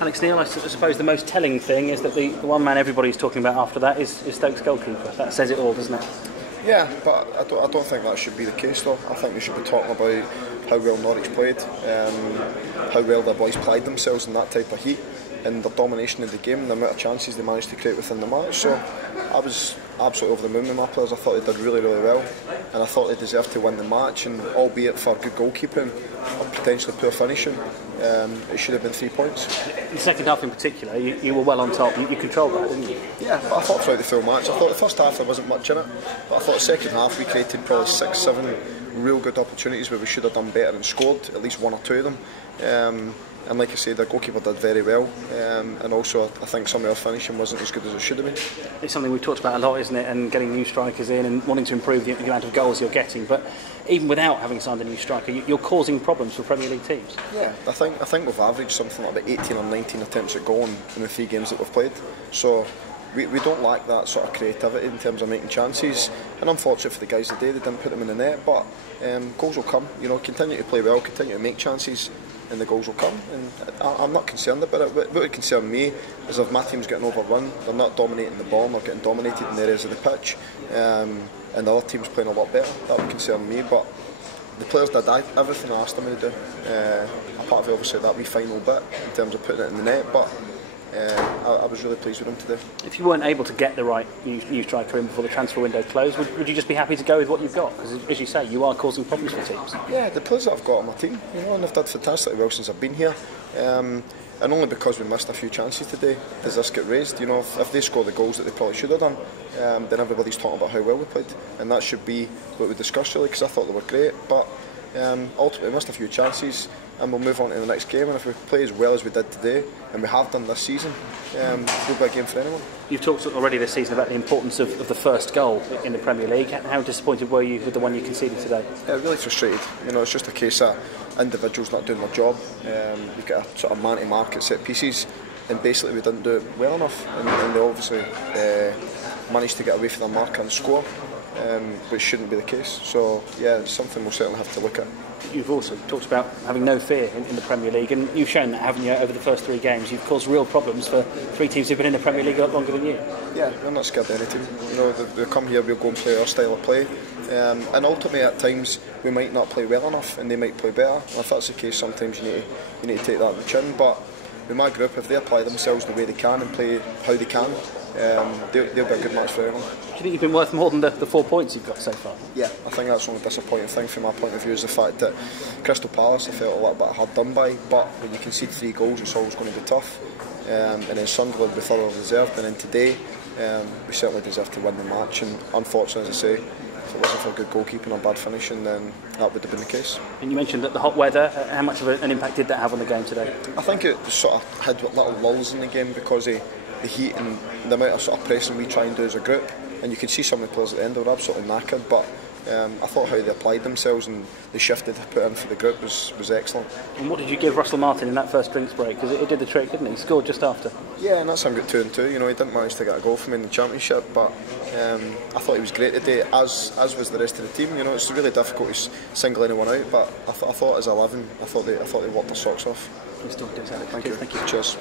Alex Neil, I suppose the most telling thing is that the one man everybody's talking about after that is Stoke's goalkeeper. That says it all, doesn't it? Yeah, but I don't think that should be the case though. I think we should be talking about how well Norwich played, how well their boys plied themselves in that type of heat, and the domination of the game, and the amount of chances they managed to create within the match. So I was absolutely over the moon with my players. I thought they did really, really well, and I thought they deserved to win the match, and albeit for good goalkeeping or potentially poor finishing, it should have been 3 points. The second half in particular, you were well on top. You controlled that, didn't you? Yeah, but I thought throughout the full match. I thought the first half there wasn't much in it, but I thought the second half we created probably 6-7 real good opportunities where we should have done better and scored at least 1 or 2 of them. And like I said, the goalkeeper did very well, and also I think some of our finishing wasn't as good as it should have been. It's something we've talked about a lot, isn't it? And getting new strikers in and wanting to improve the amount of goals you're getting. But even without having signed a new striker, you're causing problems for Premier League teams. Yeah, I think we've averaged something like about 18 or 19 attempts at goal in the 3 games that we've played. So we don't lack that sort of creativity in terms of making chances. And unfortunate for the guys today, they didn't put them in the net. But goals will come. You know, continue to play well, continue to make chances, and the goals will come, and I'm not concerned about it. What would concern me is if my team's getting overrun, they're not dominating the ball, they're getting dominated in areas of the pitch, and the other team's playing a lot better. That would concern me, but the players did everything I asked them to do, apart from obviously that wee final bit in terms of putting it in the net, but I was really pleased with them today. If you weren't able to get the right new striker in before the transfer window closed, would you just be happy to go with what you've got? Because as you say, you are causing problems for teams. Yeah, the players that I've got on my team, you know, and they've done fantastically well since I've been here. And only because we missed a few chances today does this get raised. You know, if they score the goals that they probably should have done, then everybody's talking about how well we played, and that should be what we discussed really, because I thought they were great, but ultimately we missed a few chances, and we'll move on to the next game. And if we play as well as we did today, and we have done this season, we'll be a game for anyone. You've talked already this season about the importance of the first goal in the Premier League. How disappointed were you with the one you conceded today? Really frustrated. You know, it's just a case that individuals not doing their job. You get a sort of man to mark at set pieces, and basically we didn't do it well enough, and they obviously managed to get away from their mark and score, which shouldn't be the case. So yeah, it's something we'll certainly have to look at. You've also talked about having no fear in the Premier League, and you've shown that, haven't you, over the first 3 games? You've caused real problems for 3 teams who've been in the Premier League a lot longer than you. Yeah, we're not scared of any team. You know, they come here, we'll go and play our style of play, and ultimately at times we might not play well enough and they might play better. And if that's the case, sometimes you need to take that on the chin. But with my group, if they apply themselves the way they can and play how they can, they'll be a good match for everyone. Do you think you've been worth more than the 4 points you've got so far? Yeah, I think that's the only disappointing thing from my point of view is the fact that Crystal Palace, I felt a little bit hard done by, but when you concede 3 goals it's always going to be tough, and then Sunderland we thoroughly deserved, and then today we certainly deserved to win the match, and unfortunately, as I say, if it wasn't for good goalkeeping or bad finishing, then that would have been the case. And you mentioned that the hot weather, how much of an impact did that have on the game today? I think it sort of had little lulls in the game because of the heat and the amount of sort of pressing we try and do as a group, and you could see some of the players at the end, they were absolutely knackered, but I thought how they applied themselves and the shift they put in for the group was excellent. And what did you give Russell Martin in that first drinks break? Because it did the trick, didn't he? He scored just after. Yeah, and that's him got 2 and 2. You know, he didn't manage to get a goal for me in the Championship, but I thought he was great today, as was the rest of the team. You know, it's really difficult to single anyone out, but I thought as 11, I thought they worked their socks off. Thank you. Cheers.